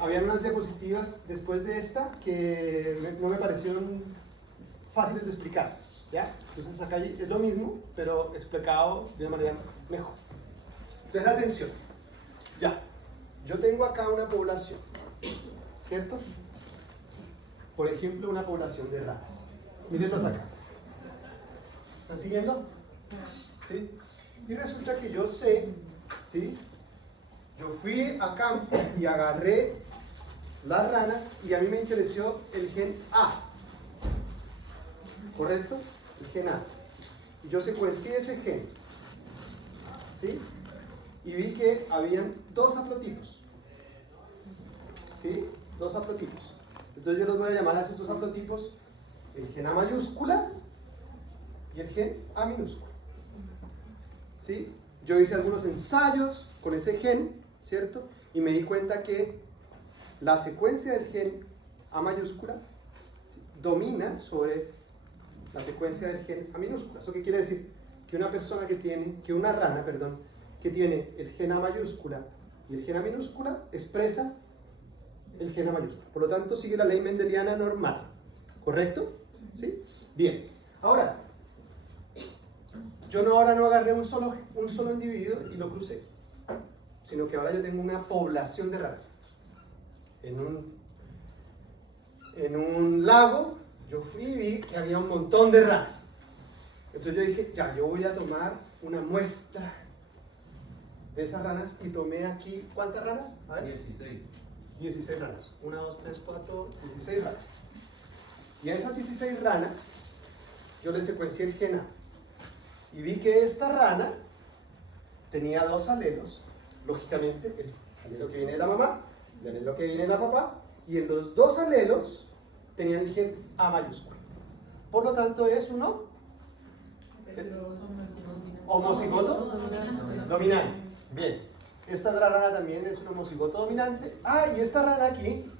Habían unas diapositivas después de esta que no me parecieron fáciles de explicar, ¿ya? Entonces acá es lo mismo, pero explicado de una manera mejor. Entonces atención, ya, yo tengo acá una población, ¿cierto? Por ejemplo, una población de ranas. Mírenlos acá. ¿Están siguiendo? ¿Sí? Y resulta que yo sé, ¿sí? Yo fui a campo y agarré las ranas y a mí me interesó el gen A. ¿Correcto? El gen A. Y yo secuencié ese gen. ¿Sí? Y vi que habían dos haplotipos. ¿Sí? Dos haplotipos. Entonces yo los voy a llamar a esos dos haplotipos el gen A mayúscula y el gen A minúscula. ¿Sí? Yo hice algunos ensayos con ese gen, ¿cierto? Y me di cuenta que la secuencia del gen A mayúscula, ¿sí?, domina sobre la secuencia del gen A minúscula. ¿Eso qué quiere decir? Que una rana, que tiene el gen A mayúscula y el gen A minúscula, expresa el gen A mayúscula. Por lo tanto, sigue la ley mendeliana normal. ¿Correcto? ¿Sí? Bien. Ahora, yo ahora no agarré un solo individuo y lo crucé, sino que ahora yo tengo una población de ranas. En un lago, yo fui y vi que había un montón de ranas. Entonces yo dije, ya, yo voy a tomar una muestra de esas ranas y tomé aquí, ¿cuántas ranas? A ver. 16 ranas. 1, 2, 3, 4, 16 ranas. Y a esas 16 ranas, yo le secuencié el gen A. Y vi que esta rana tenía dos alelos, lógicamente, el alelo que viene de la mamá, el alelo que viene de la papá, y en los dos alelos tenían el gen A mayúscula. Por lo tanto, es uno homocigoto dominante. Bien, esta otra rana también es un homocigoto dominante. Ah, y esta rana aquí,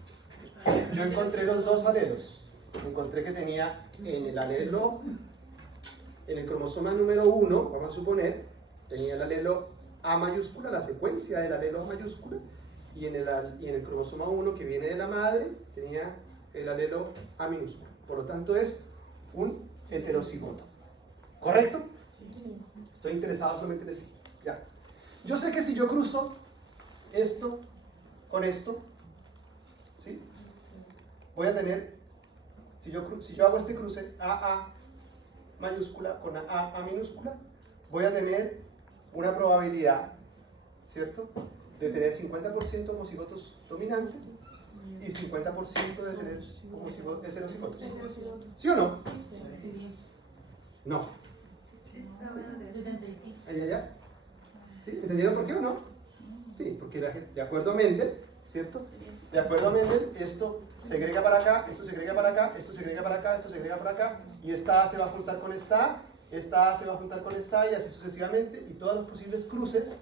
yo encontré los dos alelos. Encontré que tenía en el alelo, en el cromosoma número 1, vamos a suponer, tenía el alelo A mayúscula, la secuencia del alelo A mayúscula, y en el cromosoma 1 que viene de la madre, tenía el alelo A minúscula. Por lo tanto, es un heterocigoto. ¿Correcto? Estoy interesado solamente en decir. Ya. Yo sé que si yo cruzo esto con esto, ¿sí?, voy a tener, si yo hago este cruce AA mayúscula con A minúscula, voy a tener una probabilidad, ¿cierto?, de tener 50% homocigotos dominantes y 50% de tener heterocigotos. ¿Sí o no? No. ¿Ya? ¿Sí? ¿Entendieron por qué o no? Sí, porque de acuerdo a Mendel, ¿cierto? De acuerdo a Mendel, esto segrega para acá, esto segrega para acá, esto segrega para acá, esto segrega para acá, y esta A se va a juntar con esta A se va a juntar con esta A, y así sucesivamente, y todos los posibles cruces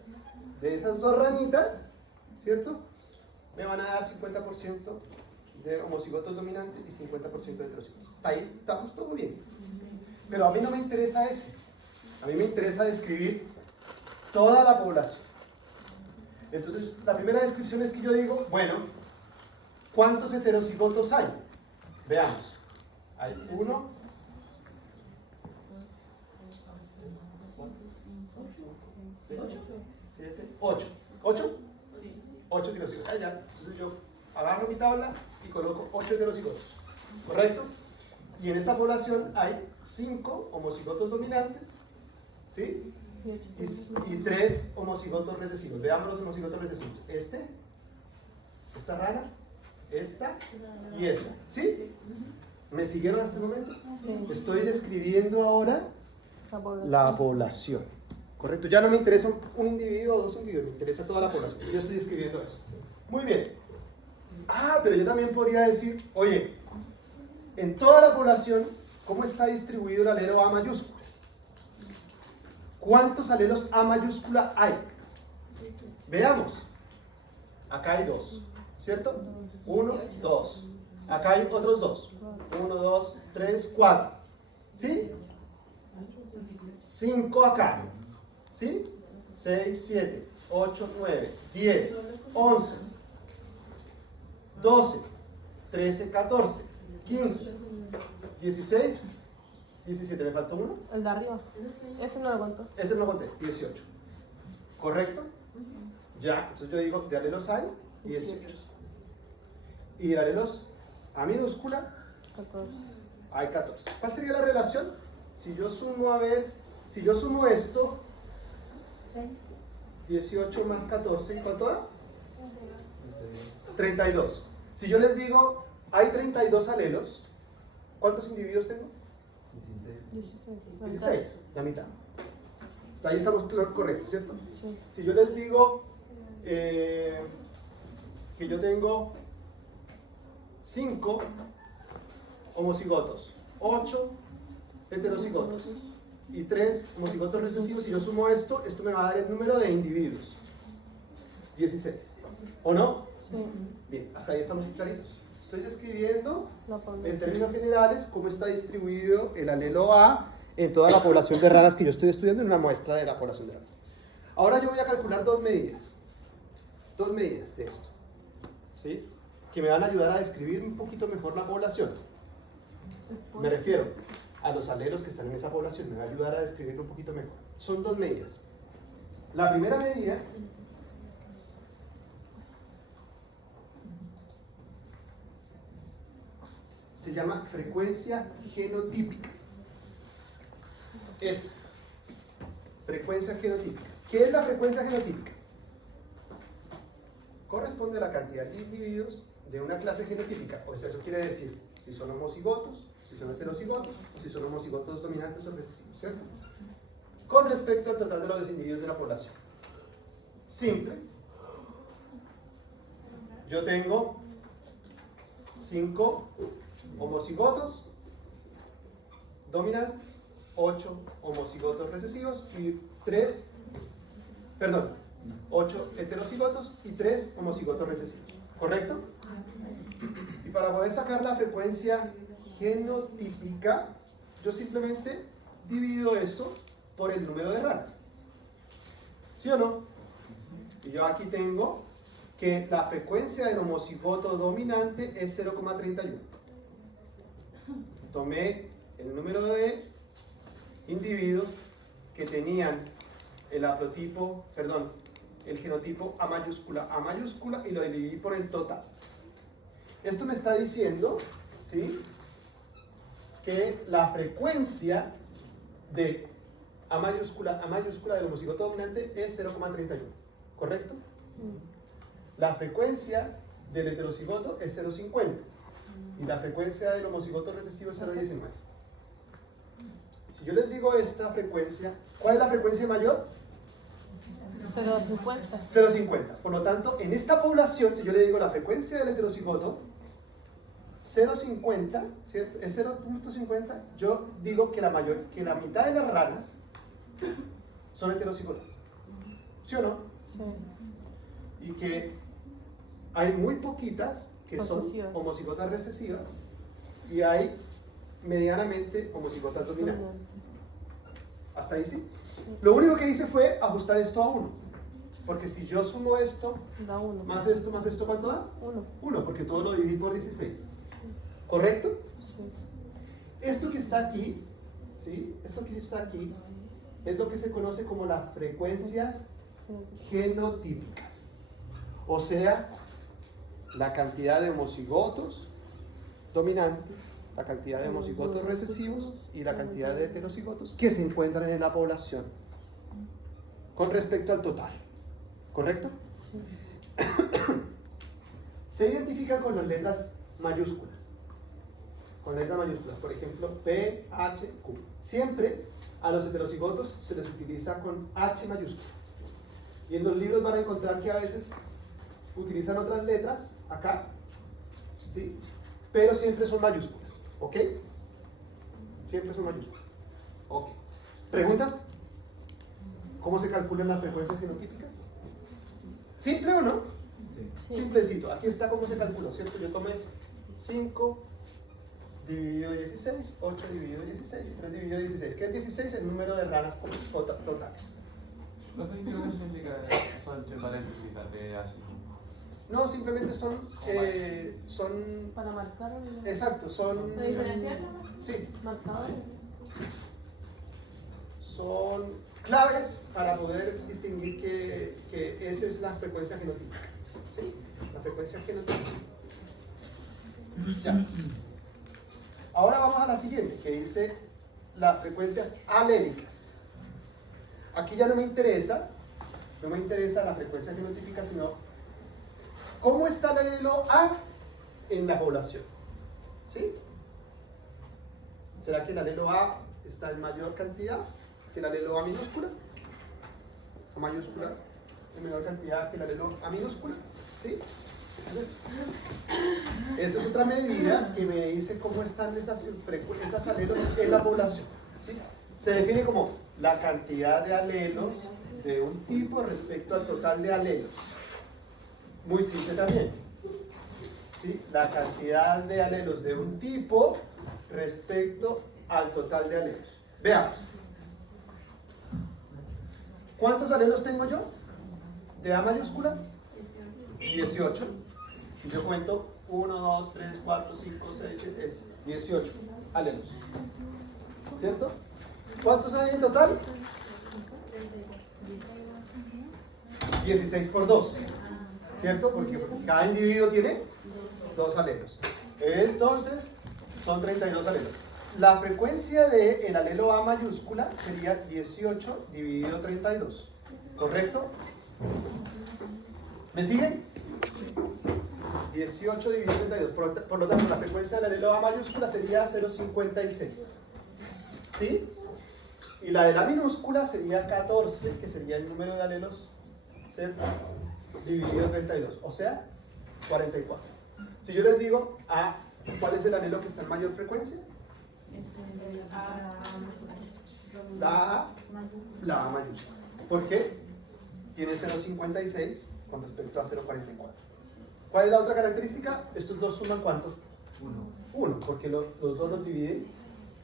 de estas dos ranitas, ¿cierto?, me van a dar 50% de homocigotos dominantes y 50% de heterocigotos. Ahí estamos todo bien. Pero a mí no me interesa eso. A mí me interesa describir toda la población. Entonces, la primera descripción es que yo digo, bueno, ¿cuántos heterocigotos hay? Veamos. Hay 1, 7, 8. ¿8? 8 heterocigotos. Ya. Entonces yo agarro mi tabla y coloco 8 heterocigotos. ¿Correcto? Y en esta población hay 5 homocigotos dominantes, ¿sí?, y 3 homocigotos recesivos. Veamos los homocigotos recesivos. Esta rana, esta y esta. ¿Sí? ¿Me siguieron hasta el momento? Estoy describiendo ahora la población. ¿Correcto? Ya no me interesa un individuo o dos individuos, me interesa toda la población. Yo estoy describiendo eso. Muy bien. Ah, pero yo también podría decir, oye, en toda la población, ¿cómo está distribuido el alelo A mayúscula? ¿Cuántos alelos A mayúscula hay? Veamos. Acá hay 2, ¿cierto? 1, 2. Acá hay otros 2. 1, 2, 3, 4. ¿Sí? 5 acá. ¿Sí? 6, 7, 8, 9, 10, 11. 12, 13, 14, 15, 16, 17. ¿Me faltó uno? El de arriba. Ese no lo contó. Ese no lo conté, 18. ¿Correcto? Ya, entonces yo digo, darle los A 18. Y darle los A minúscula 14. hay 14. ¿Cuál sería la relación? Si yo sumo, a ver, si yo sumo esto, 18 más 14, ¿y cuánto da? 32. Si yo les digo, hay 32 alelos, ¿cuántos individuos tengo? 16, la mitad. Hasta ahí estamos correctos, ¿cierto? Sí. Si yo les digo que yo tengo 5 homocigotos, 8 heterocigotos y 3 homocigotos recesivos, si yo sumo esto, esto me va a dar el número de individuos. 16. ¿O no? Sí. Bien, hasta ahí estamos claritos. Estoy describiendo La en población. términos generales cómo está distribuido el alelo A en toda la población de ranas que yo estoy estudiando en una muestra de la población de ranas. Ahora yo voy a calcular dos medidas de esto, ¿sí? Que me van a ayudar a describir un poquito mejor la población. Me refiero a los alelos que están en esa población, me va a ayudar a describirlo un poquito mejor. Son dos medidas. La primera medida se llama frecuencia genotípica. Esta. Frecuencia genotípica. ¿Qué es la frecuencia genotípica? Corresponde a la cantidad de individuos de una clase genotípica. O sea, eso quiere decir si son homocigotos, si son heterocigotos, o si son homocigotos dominantes o recesivos, ¿cierto? Con respecto al total de los individuos de la población. Simple. Yo tengo 5 homocigotos dominantes, 8 homocigotos recesivos y 8 heterocigotos y 3 homocigotos recesivos. ¿Correcto? Y para poder sacar la frecuencia genotípica, yo simplemente divido esto por el número de ranas. ¿Sí o no? Y yo aquí tengo que la frecuencia del homocigoto dominante es 0,31. Tomé el número de individuos que tenían el genotipo A mayúscula y lo dividí por el total. Esto me está diciendo, ¿sí?, que la frecuencia de A mayúscula del homocigoto dominante es 0,31, ¿correcto? La frecuencia del heterocigoto es 0,50 y la frecuencia del homocigoto recesivo es 0,19. Si yo les digo esta frecuencia, ¿cuál es la frecuencia mayor? 0,50. 0,50. Por lo tanto, en esta población, si yo le digo la frecuencia del heterocigoto 0,50, ¿cierto? Es 0,50, yo digo que la mitad de las ranas son heterocigotas. ¿Sí o no? Sí. Y que hay muy poquitas que son Recesivas. homocigotas recesivas y hay medianamente homocigotas dominantes. ¿Hasta ahí sí? Lo único que hice fue ajustar esto a 1. Porque si yo sumo esto, Da 1. más esto, ¿cuánto da? 1. 1, porque todo lo dividí por 16. ¿Correcto? Sí. Esto que está aquí, ¿sí? Esto que está aquí es lo que se conoce como las frecuencias genotípicas. O sea, la cantidad de homocigotos dominantes, la cantidad de homocigotos recesivos y la cantidad de heterocigotos que se encuentran en la población con respecto al total. ¿Correcto? Se identifican con las letras mayúsculas. Con letras mayúsculas, por ejemplo, P, H, Q. Siempre a los heterocigotos se les utiliza con H mayúscula. Y en los libros van a encontrar que a veces utilizan otras letras acá, ¿sí? Pero siempre son mayúsculas, ¿ok? Siempre son mayúsculas. Ok. ¿Preguntas? ¿Cómo se calculan las frecuencias genotípicas? ¿Simple o no? Sí. Simplecito. Aquí está cómo se calculó, ¿cierto? Yo tomé 5 dividido 16, 8 dividido 16 y 3 dividido 16. ¿Qué es 16? El número de ranas totales. ¿Qué significa eso entre paréntesis, la PH? No, simplemente son, Para marcar el... exacto, son, ¿Para diferenciarlo? sí, Marcadores. son claves para poder distinguir que esa es la frecuencia genotípica. ¿Sí? La frecuencia genotípica. Ya. Ahora vamos a la siguiente, que dice las frecuencias alélicas. Aquí ya no me interesa la frecuencia genotípica, sino cómo está el alelo A en la población. ¿Sí? ¿Será que el alelo A está en mayor cantidad que el alelo A minúscula? A mayúscula en menor cantidad que el alelo A minúscula. ¿Sí? Entonces, esa es otra medida que me dice cómo están esas alelos en la población. ¿Sí? Se define como la cantidad de alelos de un tipo respecto al total de alelos. Muy simple también. ¿Sí? La cantidad de alelos de un tipo respecto al total de alelos. Veamos. ¿Cuántos alelos tengo yo? De A mayúscula, 18. Si yo cuento 1, 2, 3, 4, 5, 6, 7, es 18 alelos. ¿Cierto? ¿Cuántos hay en total? 16 por 2. ¿Cierto? Porque cada individuo tiene 2 alelos. Entonces, son 32 alelos. La frecuencia del alelo A mayúscula sería 18 dividido 32. ¿Correcto? ¿Me siguen? 18 dividido 32. Por lo tanto, la frecuencia del alelo A mayúscula sería 0,56. ¿Sí? Y la de la minúscula sería 14, que sería el número de alelos, ¿cierto? Dividido 32. O sea, 44. Si yo les digo, ¿cuál es el alelo que está en mayor frecuencia? La A mayúscula. ¿Por qué? Tiene 0,56 con respecto a 0,44. ¿Cuál es la otra característica? Estos dos suman ¿cuánto? 1, porque los dos los dividen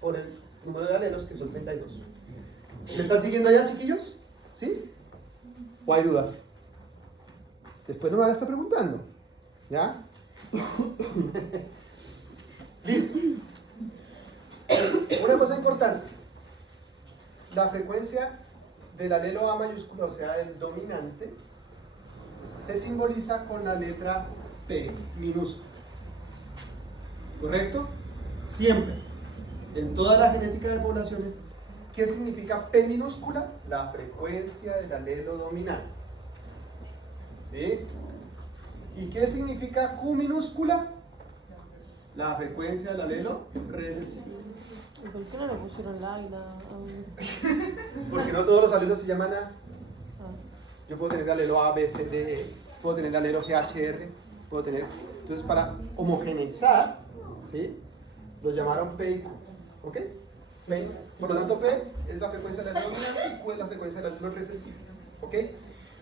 por el número de alelos, que son 32. ¿Me están siguiendo allá, chiquillos? ¿Sí? ¿O hay dudas? Después no me van a estar preguntando. ¿Ya? Listo. Una cosa importante. La frecuencia del alelo A mayúscula, o sea, del dominante, se simboliza con la letra P minúscula. ¿Correcto? Siempre. En toda la genética de poblaciones, ¿qué significa P minúscula? La frecuencia del alelo dominante. ¿Sí? ¿Y qué significa Q minúscula? La frecuencia del alelo recesivo. ¿Por qué no le pusieron la y la? Porque no todos los alelos se llaman A. Yo puedo tener alelo A, B, C, D, E, puedo tener alelo GHR, puedo tener. Entonces, para homogeneizar, ¿sí? Los llamaron P y Q. ¿Ok? P. Por lo tanto, P es la frecuencia del alelo dominante y Q es la frecuencia del alelo recesivo. ¿Ok?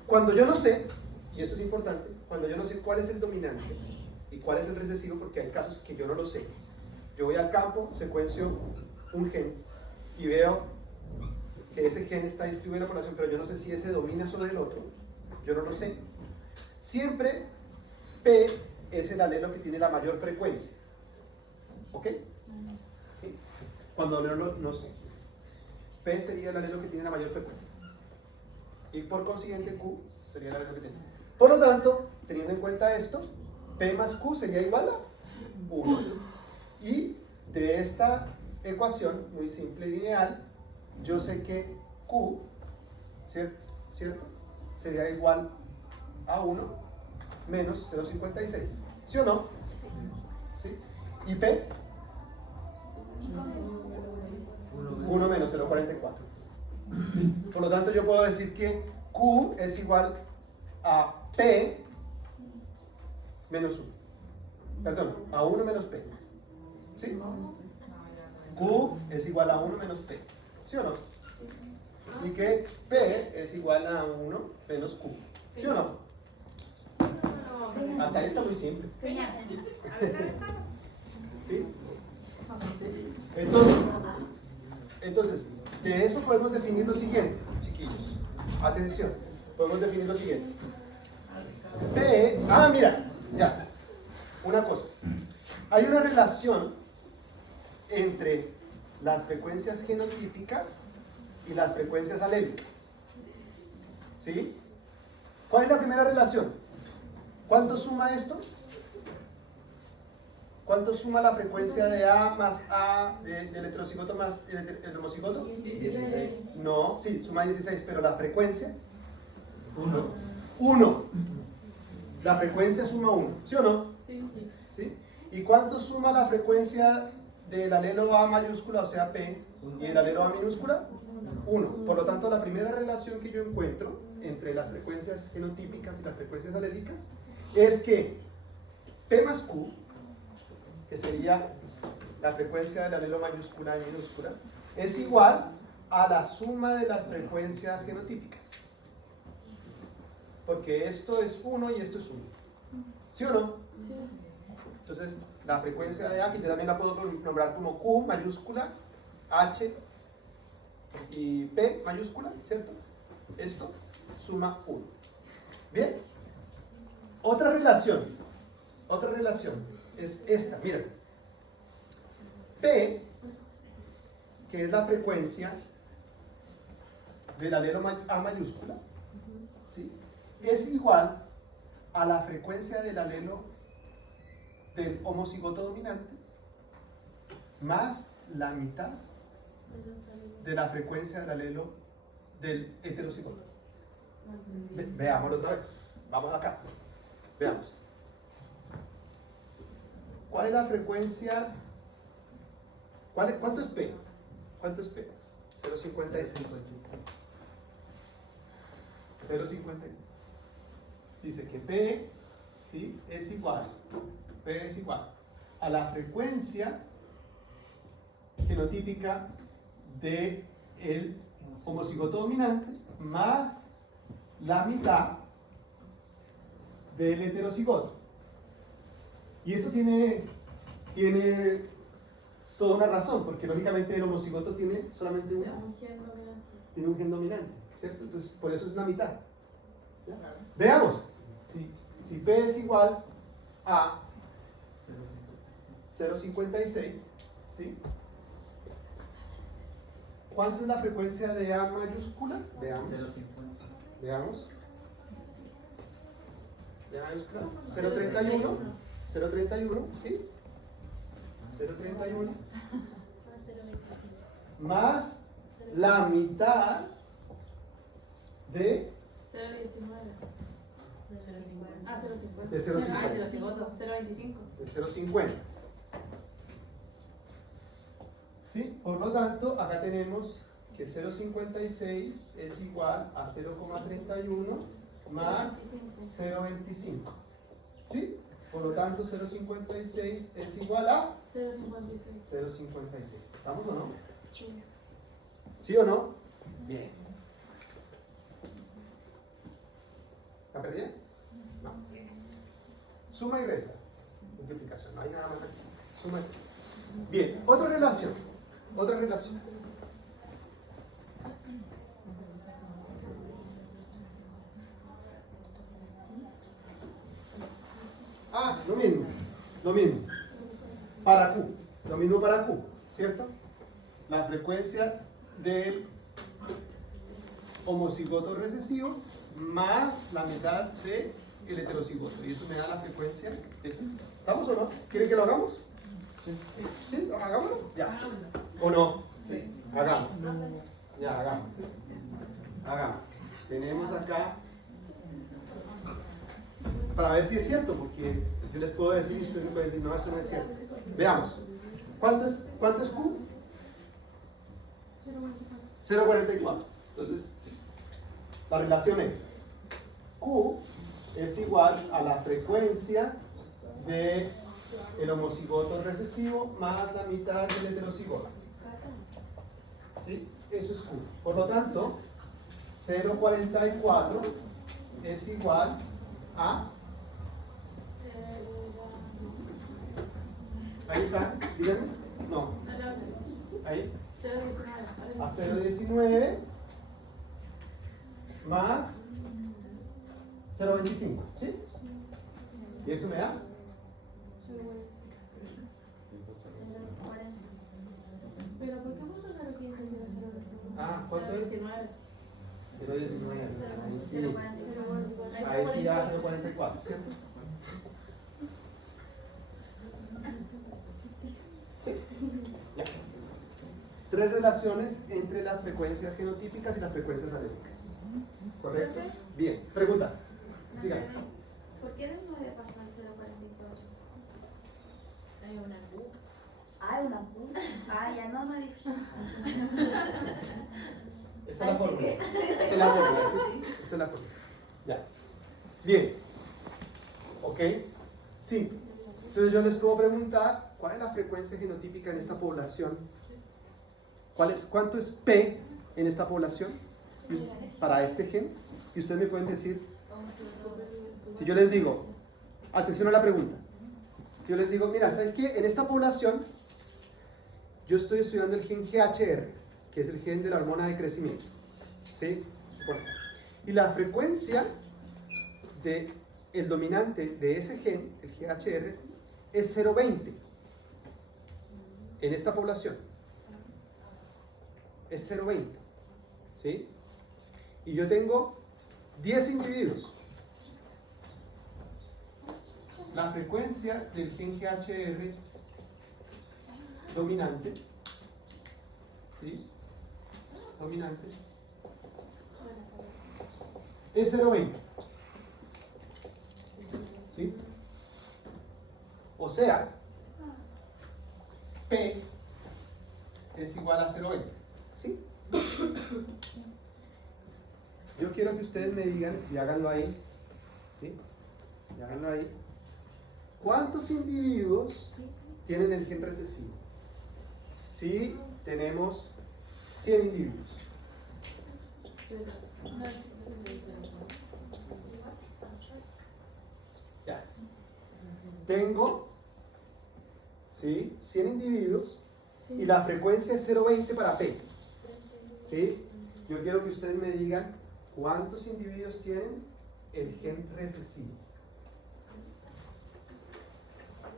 Cuando yo no sé, y esto es importante, cuando yo no sé cuál es el dominante y cuál es el recesivo, porque hay casos que yo no lo sé. Yo voy al campo, secuencio un gen y veo que ese gen está distribuido en la población, pero yo no sé si ese domina sobre el otro. Yo no lo sé. Siempre P es el alelo que tiene la mayor frecuencia. ¿Ok? ¿Sí? Cuando no sé. P sería el alelo que tiene la mayor frecuencia. Y por consiguiente Q sería el alelo que tiene. Por lo tanto, teniendo en cuenta esto, P más Q sería igual a 1. Y de esta ecuación muy simple y lineal, yo sé que Q, ¿cierto? Sería igual a 1 menos 0,56. ¿Sí o no? ¿Sí? ¿Y P? 1 menos 0,44. ¿Sí? Por lo tanto, yo puedo decir que Q es igual a P menos 1. Perdón, a 1 menos P. ¿Sí? Q es igual a 1 menos P. ¿Sí o no? Y que P es igual a 1 menos Q. ¿Sí o no? Hasta ahí está muy simple. ¿Sí? Entonces, de eso podemos definir lo siguiente, chiquillos. Atención, podemos definir lo siguiente. P, mira, ya, una cosa. Hay una relación entre las frecuencias genotípicas y las frecuencias alélicas. ¿Sí? ¿Cuál es la primera relación? ¿Cuánto suma esto? ¿Cuánto suma la frecuencia de A más A del heterocigoto más el homocigoto? 16. No, sí, suma 16, pero la frecuencia 1. 1. La frecuencia suma 1, ¿sí o no? Sí, sí. ¿Sí? ¿Y cuánto suma la frecuencia del alelo A mayúscula, o sea P, y el alelo A minúscula? 1. Por lo tanto, la primera relación que yo encuentro entre las frecuencias genotípicas y las frecuencias alélicas es que P más Q, que sería la frecuencia del alelo mayúscula y minúscula, es igual a la suma de las frecuencias genotípicas. Porque esto es 1 y esto es 1. ¿Sí o no? Sí. Entonces, la frecuencia de A, que yo también la puedo nombrar como Q mayúscula, H y P mayúscula, ¿cierto? Esto suma 1. ¿Bien? Otra relación es esta, miren. P, que es la frecuencia del alelo A mayúscula, ¿sí?, es igual a la frecuencia del alelo del homocigoto dominante más la mitad de la frecuencia del alelo del heterocigoto. Veámoslo otra vez. Vamos acá. Veamos. ¿Cuál es la frecuencia? ¿Cuánto es P? ¿Cuánto es P? 0,56. 0,56. Dice que P, ¿sí?, es igual a la frecuencia genotípica del homocigoto dominante más la mitad del heterocigoto. Y esto tiene toda una razón, porque lógicamente el homocigoto tiene solamente tiene un gen dominante, ¿cierto? Entonces, por eso es una mitad. ¿Ya? Veamos. Si P es igual a 0,56, ¿sí?, ¿cuánto es la frecuencia de A mayúscula? Veamos. 0,50. De A mayúscula. 0,31. 0,31, ¿sí? 0,31. Más la mitad de 0,19. de 0,50. 0,25. De 0,50. ¿Sí? Por lo tanto, acá tenemos que 0,56 es igual a 0,31 más 0,25. ¿Sí? Por lo tanto, 0,56 es igual a 0,56. ¿Estamos o no? Sí. ¿Sí o no? Bien. ¿La perdías? No. Suma y resta. Multiplicación. No hay nada más aquí. Suma y resta. Bien. Otra relación. Lo mismo. Para Q. Lo mismo para Q. ¿Cierto? La frecuencia del homocigoto recesivo más la mitad del heterocigoto. Y eso me da la frecuencia de Q. ¿Estamos o no? ¿Quieren que lo hagamos? ¿Sí? ¿Hagámoslo? Ya. ¿O no? Sí. Hagamos. Ya, hagamos. Tenemos acá, para ver si es cierto, porque yo les puedo decir y ustedes me pueden decir, no, eso no es cierto. Veamos. ¿Cuánto es Q? 0,44. Entonces, la relación es Q es igual a la frecuencia del homocigoto recesivo más la mitad del heterocigoto. ¿Sí? Eso es Q. Por lo tanto, 0,44 es igual a... Ahí está, díganme. No. Ahí. A 0,19 más 0.25, ¿sí? ¿Y eso me da? Pero ¿por qué puso 0.15 si no 0.21? Ah, ¿cuánto es? 19. 0.19. Ahí sí. Ahí sí ya 0.44, ¿cierto? Sí. Ya. Tres relaciones entre las frecuencias genotípicas y las frecuencias alélicas. ¿Correcto? Bien. Pregunta. Dígame. ¿Por qué del 9 pasó al 0.44? Hay una U. Ah, una Q. Ah, ya no dije. Esa es la Así fórmula. que- Esa es la fórmula, ¿sí? Esa es la fórmula. Ya. Bien. ¿Ok? Sí. Entonces yo les puedo preguntar, ¿cuál es la frecuencia genotípica en esta población? ¿Cuánto es P en esta población? Para este gen. Y ustedes me pueden decir, si yo les digo, atención a la pregunta. Yo les digo, mira, ¿sabes qué? En esta población, yo estoy estudiando el gen GHR, que es el gen de la hormona de crecimiento. ¿Sí? Bueno, y la frecuencia del dominante de ese gen, el GHR, es 0.20 en esta población. Es 0.20. ¿Sí? Y yo tengo 10 individuos. La frecuencia del gen GHR dominante, ¿sí? Dominante, es 0.20. ¿Sí? O sea, P es igual a 0.20. ¿Sí? Yo quiero que ustedes me digan, y háganlo ahí, ¿sí? Y háganlo ahí. ¿Cuántos individuos tienen el gen recesivo? Si tenemos 100 individuos. Ya. Tengo, ¿sí? 100 individuos y la frecuencia es 0.20 para P. ¿Sí? Yo quiero que ustedes me digan cuántos individuos tienen el gen recesivo.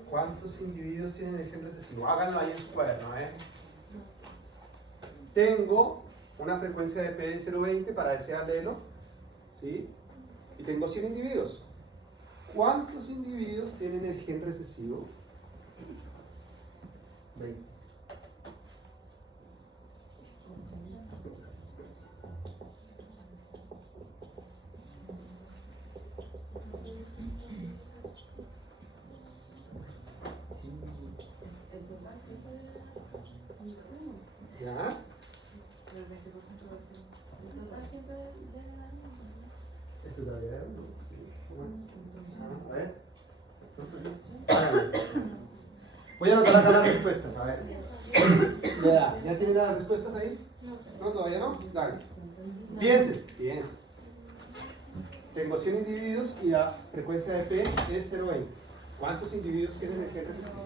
¿Cuántos individuos tienen el gen recesivo? Háganlo ahí en su cuaderno, ¿eh? Tengo una frecuencia de P de 0.20 para ese alelo, ¿sí? Y tengo 100 individuos. ¿Cuántos individuos tienen el gen recesivo? 20. ¿Ya? ¿Esto todavía es? Sí. A ver. Voy a anotar acá las respuestas, a ver. ¿Ya tienen las respuestas ahí? No, todavía no. Dale. Piensen. Tengo 100 individuos y la frecuencia de P es 0.20. ¿Cuántos individuos tienen el gen recesivo?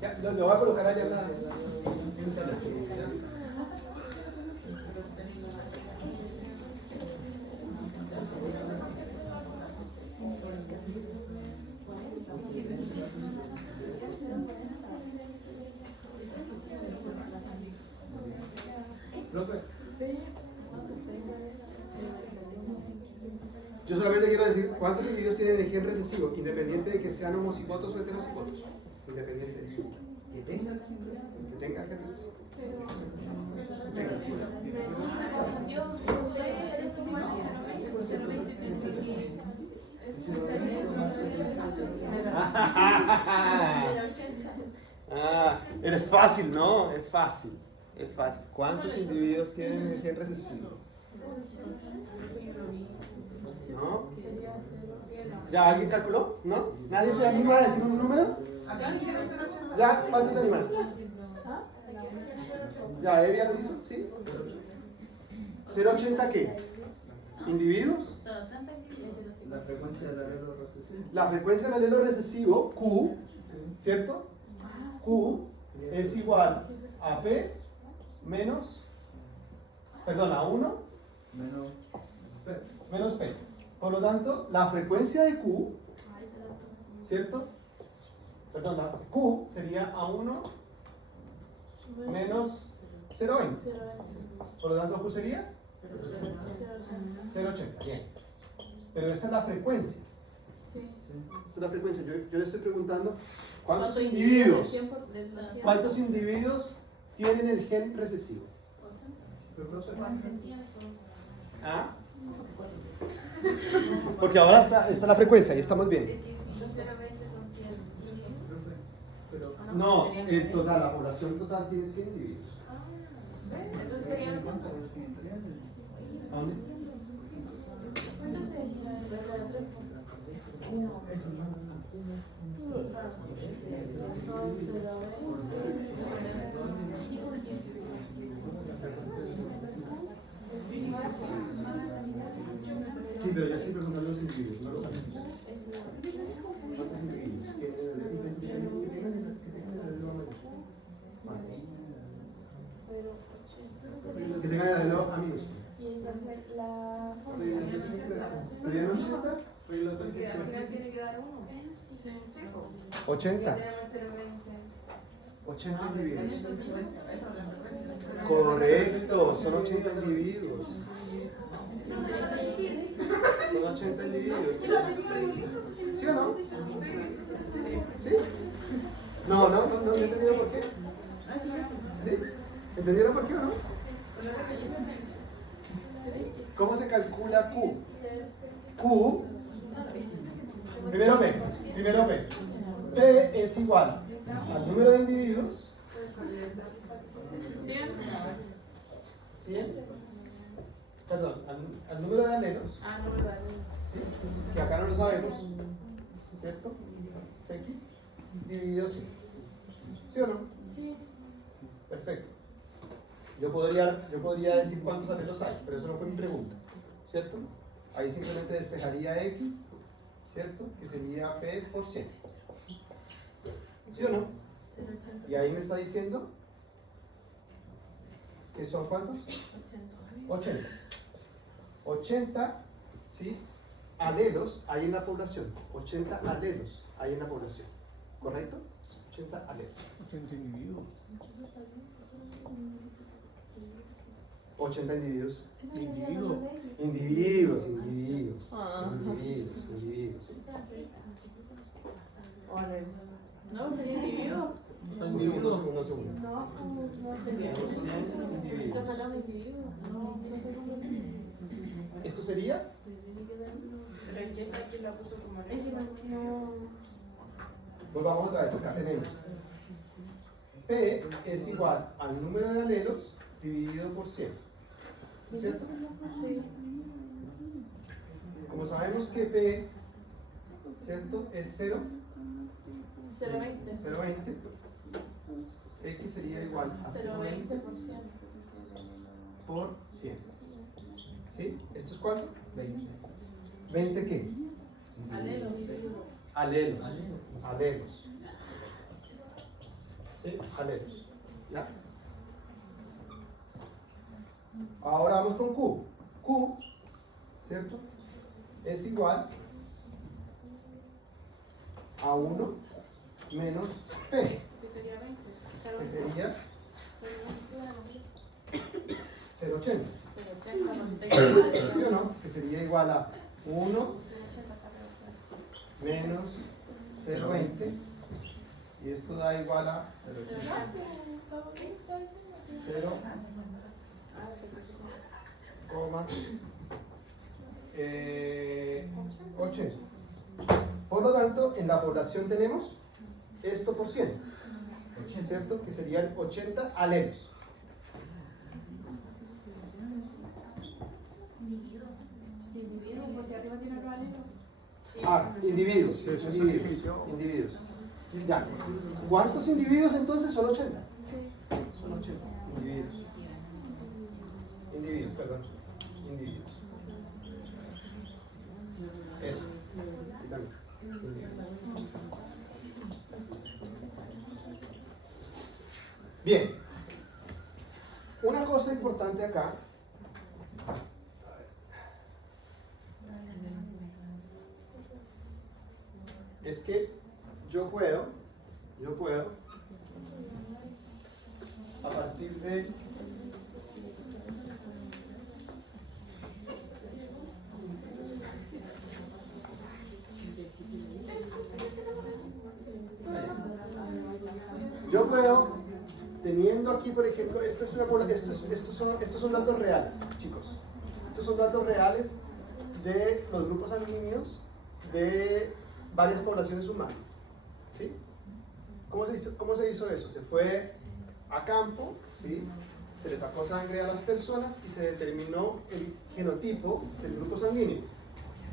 Ya, lo voy a colocar allá en la internet. Yo solamente quiero decir cuántos individuos tienen el gen recesivo, independiente de que sean homocigotos o heterocigotos. Independiente de eso. Que tenga el gen recesivo. Eres fácil, ¿no? Es fácil. ¿Cuántos individuos tienen el gen recesivo? ¿No? ¿Ya alguien calculó? ¿No? ¿Nadie se anima a decir un número? ¿Ya? ¿Cuántos se animan? ¿Ya Evia lo hizo? ¿Sí? ¿0.80 qué? ¿Individuos? La frecuencia del alelo recesivo. La frecuencia del alelo recesivo, Q, ¿cierto? Q es igual a P menos, perdón, a 1 menos P. Por lo tanto, la frecuencia de Q, ¿cierto? Perdón, la Q sería A1 menos 0,20. Por lo tanto, Q sería 0,80. Bien. Pero esta es la frecuencia. Esta es la frecuencia. Yo le estoy preguntando cuántos individuos tienen el gen recesivo. ¿Ah? Porque ahora está la frecuencia y estamos bien. No, el total, la población total tiene 100 individuos. Entonces sería ¿A dónde? ¿cuánto sería? Sí, pero yo estoy preguntando los individuos, no los amigos. ¿Cuántos individuos tienen el alelo mayúsculo? Que tengan el alelo a minúsculo. Y entonces la ¿Serían 80? tiene que dar uno. 80. 80 individuos. Correcto, son 80 individuos. Son 80 individuos. ¿Sí o no? ¿Sí? No he entendido por qué. ¿Sí? ¿Entendieron por qué o no? ¿Cómo se calcula Q? Q, primero P. P es igual al número de individuos, 100, perdón, al número de alelos, ¿sí? Que acá no lo sabemos, ¿cierto? Es X, dividido 100. ¿Sí o no? Sí. Perfecto. Yo podría decir cuántos alelos hay, pero eso no fue mi pregunta, ¿cierto? Ahí simplemente despejaría X, ¿cierto? Que sería P por 100. ¿Sí o no? Y ahí me está diciendo que son ¿cuántos? 80. 80, ¿sí? Alelos hay en la población. 80 alelos hay en la población. ¿Correcto? 80 alelos. 80 individuos. 80 individuos. Individuos. No, sería individuo. Un segundo. No sería. 100 individuos. Estás hablando de individuo. No. ¿Esto sería? Pero en qué saque la puso como Es que no. Pues vamos otra vez, acá tenemos. P es igual al número de alelos dividido por 100. ¿Cierto? Sí. Como sabemos que P, ¿cierto? Es 0, 0,20. 0,20. X sería igual a 0,20 por 100. ¿Sí? ¿Esto es cuánto? 20. ¿20 qué? Alelos. ¿Sí? Alelos. ¿Ya? Ahora vamos con Q. Q, ¿cierto? Es igual a 1 menos P, que sería 0,80. ¿Sí o no? Que sería igual a 1 menos 0,20 y esto da igual a 0,80. Por lo tanto, en la población tenemos esto por 100, ¿cierto? Que serían 80 alelos. Individuo, pues si arriba tiene los alelos. Individuos. Ya. ¿Cuántos individuos entonces? Son 80. Son 80 individuos. Individuos. Eso. Bien. Una cosa importante acá. Es que yo puedo, a partir de yo puedo, teniendo aquí, por ejemplo, estos son datos reales, chicos. Estos son datos reales de los grupos sanguíneos de varias poblaciones humanas. ¿Sí? ¿Cómo se hizo eso? Se fue a campo, ¿sí? Se le sacó sangre a las personas y se determinó el genotipo del grupo sanguíneo.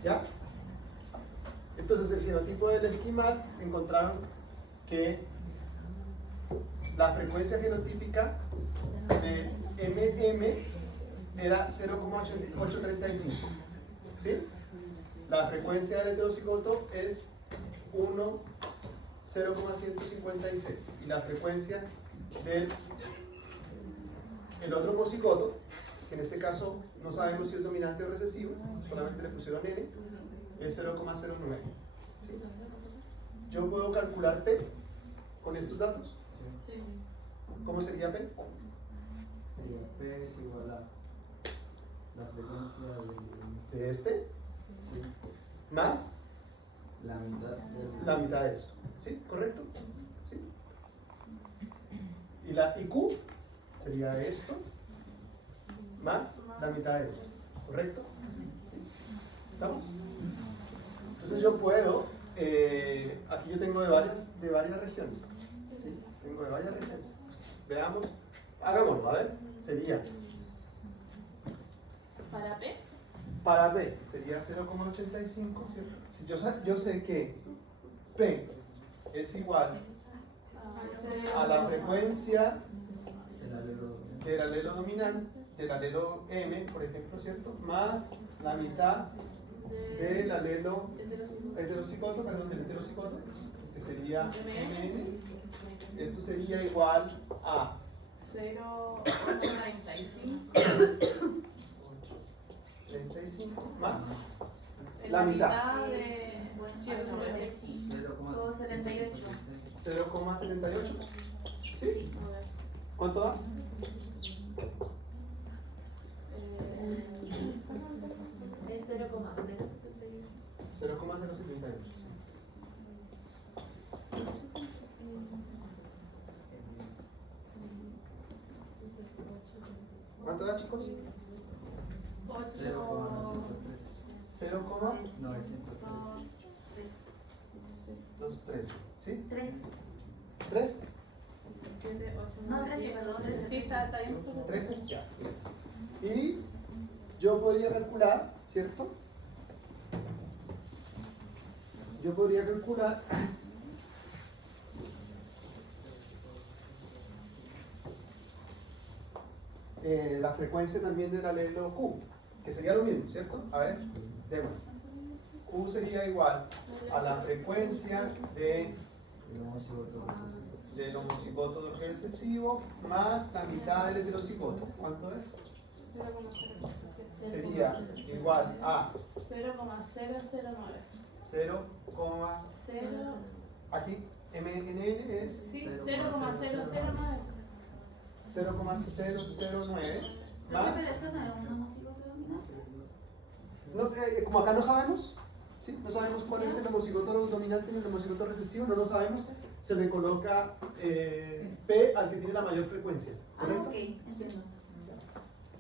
¿Ya? Entonces, el genotipo del esquimal encontraron que la frecuencia genotípica de MM era 0,835. ¿Sí? La frecuencia del heterocigoto es 0,156. Y la frecuencia del otro homocigoto, que en este caso no sabemos si es dominante o recesivo, solamente le pusieron N, es 0,09. ¿Sí? Yo puedo calcular P con estos datos. Sí. ¿Cómo sería P? Sería P es igual a la frecuencia De este sí, más la mitad la mitad de esto. ¿Sí? ¿Correcto? ¿Sí? Y la IQ sería esto más la mitad de esto. ¿Correcto? ¿Sí? ¿Estamos? Entonces yo puedo, aquí yo tengo de varias regiones. ¿Sí? Tengo de varias regiones. Veamos, hagámoslo, a ver. Sería, Para P. para P sería 0,85, ¿cierto? Si yo sé que P es igual a la frecuencia del alelo dominante, del alelo M, por ejemplo, ¿cierto? Más la mitad del alelo heterocigoto, del heterocigoto, que sería MN. Esto sería igual a 0,835 35 más la mitad. de 0,78. 0,78. ¿Sí? ¿Cuánto da? Es 0,078. 0,078. ¿Cuánto da, chicos? 0,213. ¿Sí? 3. 3. No, 13, perdón, 13. Sí, está bien. 13. Ya. Listo. Y yo podría calcular, ¿cierto? Yo podría calcular la frecuencia también del alelo Q, que sería lo mismo, ¿cierto? A ver, démoslo. Q sería igual a la frecuencia del homocigoto recesivo más la mitad del heterocigoto. ¿Cuánto es? 0,087. Sería igual a 0,009. 0, 0. aquí MNN es Sí, 0,009. 0,009 Pero más. eso no es un homocigoto dominante. No, como acá no sabemos, ¿sí? No sabemos cuál es el homocigoto dominante y el homocigoto recesivo, no lo sabemos, se le coloca P al que tiene la mayor frecuencia, ¿correcto? Ok, entiendo.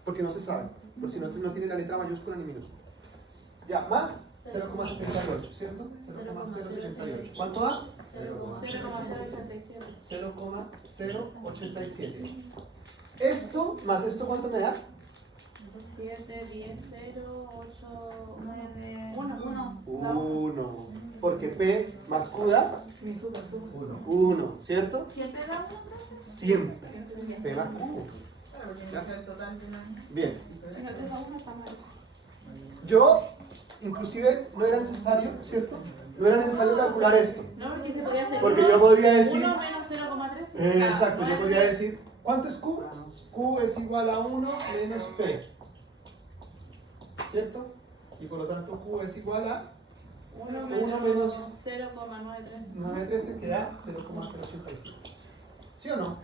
Porque no se sabe, por si no tiene la letra mayúscula ni minúscula. Ya, más 0,78, ¿cierto? 0,078. ¿Cuánto da? 0,087. 0,087. Esto más esto, ¿cuánto me da? 7, 10, 0, 8, 9, 1. 1. Porque P más Q da 1, ¿cierto? ¿Siempre da 1? Siempre. P más Q. Bien. Si no te da 1, está mal. Yo, inclusive, no era necesario, ¿cierto? no era necesario calcular esto. No, porque se podía hacer Porque uno- yo podría decir- 1 menos 0,3. Exacto, yo podría decir, ¿cuánto es Q? Q es igual a 1 menos P. ¿Cierto? Y por lo tanto Q es igual a 1 menos menos 0,93. 913 que da 0,085. ¿Sí o no?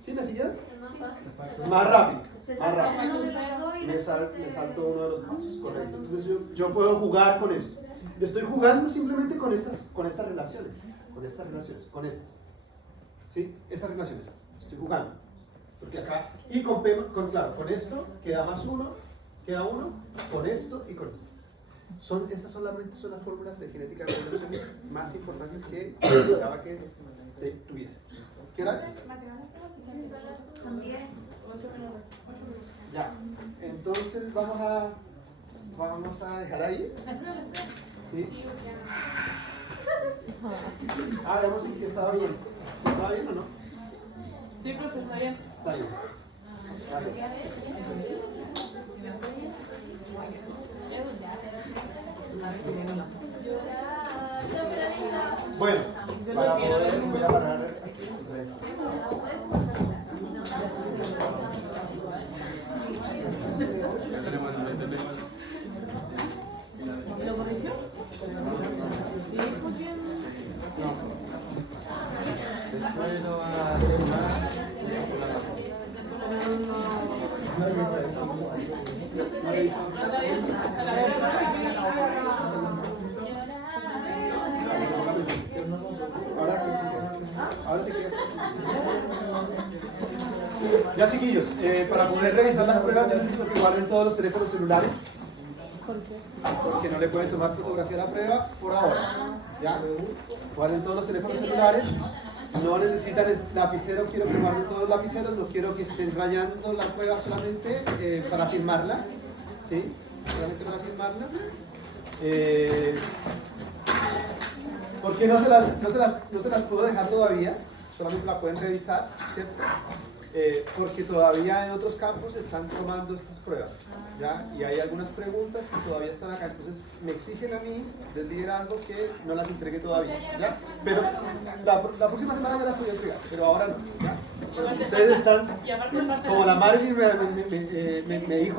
¿Sí me siguieron? Es más fácil. Más rápido. Se Más saca rápido. uno de los dos y Me después salto uno de los pasos, correcto. Entonces yo puedo jugar con esto. Estoy jugando simplemente con estas relaciones. Con estas. ¿Sí? Estas relaciones. Estoy jugando. Porque acá, y claro, con esto queda más 1, queda 1, con esto y con esto. Estas solamente son las fórmulas de genética de relaciones más importantes que necesitaba que tuviese. ¿Qué hora es? son 10. 8 menos 2. Ya. Entonces vamos a dejar ahí. ¿Sí? Ah, veamos si estaba bien. ¿Sí estaba bien o no? Sí, profe, está bien. Está bien. Vale. Bueno, para poder voy a parar aquí. ¿Lo corrigió? Después lo va a sumar. Ahora te quedas. Ya chiquillos, para poder revisar las pruebas yo necesito que guarden todos los teléfonos celulares. Porque no le pueden tomar fotografía a la prueba por ahora. ¿Ya? Guarden todos los teléfonos celulares. No necesitan lapicero, quiero que guarden todos los lapiceros, no quiero que estén rayando la prueba solamente para firmarla. ¿Sí? Solamente para firmarla. Porque no se las puedo dejar todavía, solamente la pueden revisar, ¿cierto? Porque todavía en otros campos están tomando estas pruebas, ¿ya? Y hay algunas preguntas que todavía están acá, entonces me exigen a mí del liderazgo que no las entregue todavía, ¿ya? Pero la próxima semana ya las voy a entregar, pero ahora no, ¿ya? Pero ustedes están, Y aparte, como la Marilyn me dijo,